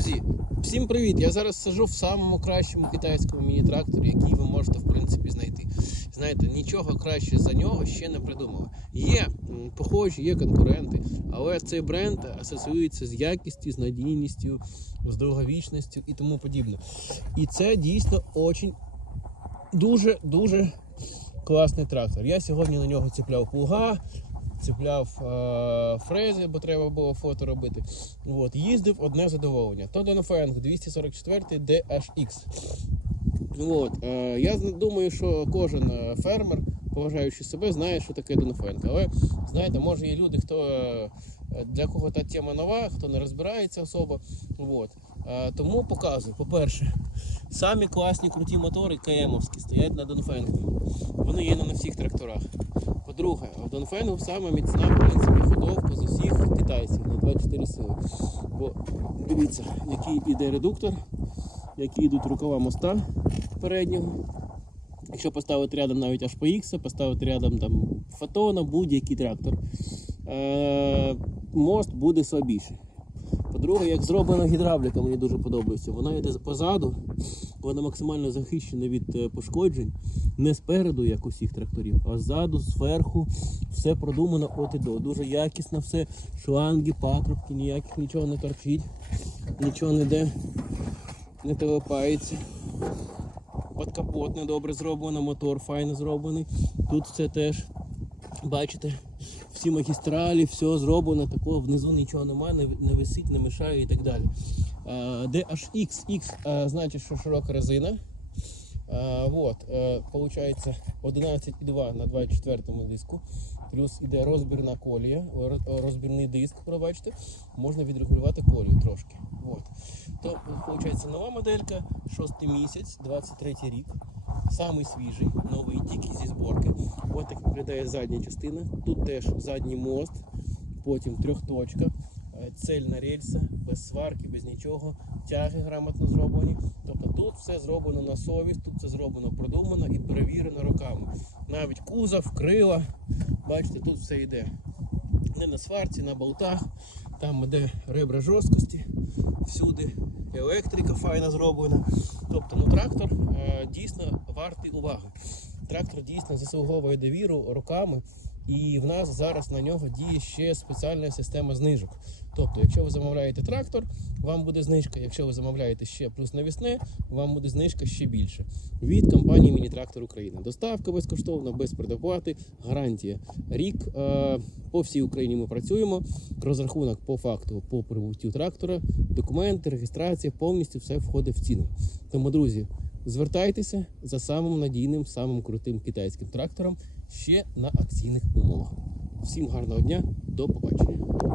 Друзі, всім привіт! Я зараз сижу в самому кращому китайському міні-тракторі, який ви можете в принципі знайти. Знаєте, нічого краще за нього ще не придумали. Є похожі, є конкуренти, але цей бренд асоціюється з якістю, з надійністю, з довговічністю і тому подібне. І це дійсно очень дуже дуже класний трактор. Я сьогодні на нього цепляв плуга, цепляв е, фрези, бо треба було фото робити. От, їздив одне задоволення. То Донфенг 244 DHX. От, е, я думаю, що кожен е, фермер, поважаючи себе, знає, що таке Донфенг. Але знаєте, може є люди, хто е, для кого та тема нова, хто не розбирається особо. От. Е, тому показую. По-перше, самі класні круті мотори КМовські стоять на Донфенгу. Вони є на всіх тракторах. По-друге, в Донфенгу сама міцна в принципі, ходовка з усіх китайців на 24 сили. Бо дивіться, який іде редуктор, які йдуть рукава моста переднього. Якщо поставити рядом навіть HPX, поставити рядом там фотона, будь-який трактор, е- мост буде слабіший. По-друге, як зроблена гідравліка, мені дуже подобається. Вона йде позаду, вона максимально захищена від е, пошкоджень. Не спереду, як усіх тракторів, а ззаду, зверху, все продумано от і до. Дуже якісно все. Шланги, патрубки, ніяких нічого не торчить, нічого не йде, не телепається. Подкапотне добре зроблено, мотор файно зроблений. Тут все теж, бачите, всі магістралі, все зроблено, такого внизу нічого немає, не, висить, не мешає і так далі. DHX, X, значить, що широка резина. А, вот, е, получається 11,2 на 24 диску. Плюс іде розбірна колія, розбірний диск, пробачте, можна відрегулювати колію трошки. Вот. То виходить нова моделька, 6 місяць, 23 рік. Самий свіжий, новий, тільки виглядає задня частина. Тут теж задній мост, потім трьохточка, е, цельна рельса, без сварки, без нічого, тяги грамотно зроблені. Тобто тут все зроблено на совість, тут все зроблено продумано і перевірено роками. Навіть кузов, крила, бачите, тут все йде. Не на сварці, на болтах, там іде ребра жорсткості, всюди електрика файна зроблена. Тобто ну, трактор е, дійсно вартий уваги. Трактор дійсно заслуговує довіру роками, і в нас зараз на нього діє ще спеціальна система знижок. Тобто, якщо ви замовляєте трактор, вам буде знижка. Якщо ви замовляєте ще плюс навісне, вам буде знижка ще більше. Від компанії Міні-Трактор Україна. Доставка безкоштовна, без предоплати, гарантія. Рік е, по всій Україні ми працюємо. Розрахунок по факту по прибуттю трактора, документи, реєстрація, повністю все входить в ціну. Тому, друзі, звертайтеся за самим надійним, самим крутим китайським трактором ще на акційних умовах. Всім гарного дня, до побачення.